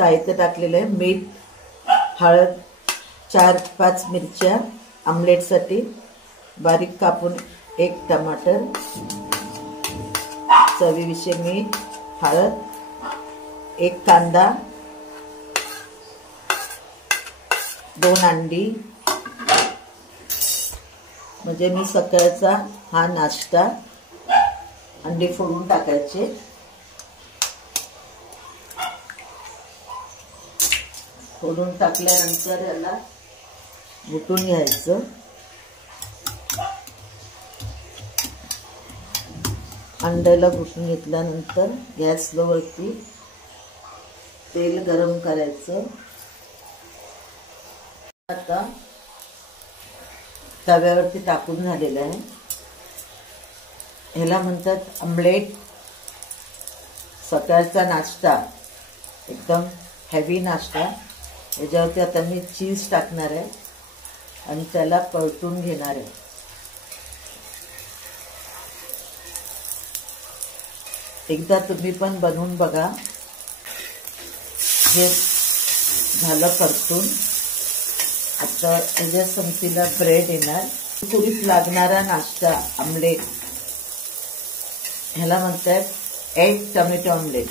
साहित्य टाकलेलं आहे. मीठ, हळद, 4-5 मिरच्या आमलेटसाठी, बारीक कापून 1 टमाटर, चवीविषयी मीठ, हळद, 1 कांदा, 2 अंडी. म्हणजे मी सकाळचा हा नाश्ता. अंडी फोडून टाकायचे. फोडून टाकल्यानंतर याला घुटून घ्यायचं. अंड्याला घुटून घेतल्यानंतर गॅस स्लोवरती तेल गरम करायचं. आता तव्यावरती टाकून झालेलं आहे. ह्याला म्हणतात आमलेट. सकाळचा नाश्ता, एकदम हेवी नाश्ता. याच्यावरती आता मी चीज टाकणार आहे आणि त्याला परतून घेणार आहे. एकदा तुम्ही पण बनवून बघा. हे झालं परतून. आता याच्या संगतीला ब्रेड येणार. कुरकुरीत लागणारा नाश्ता आमलेट. ह्याला म्हणतात एग टोमॅटो आमलेट.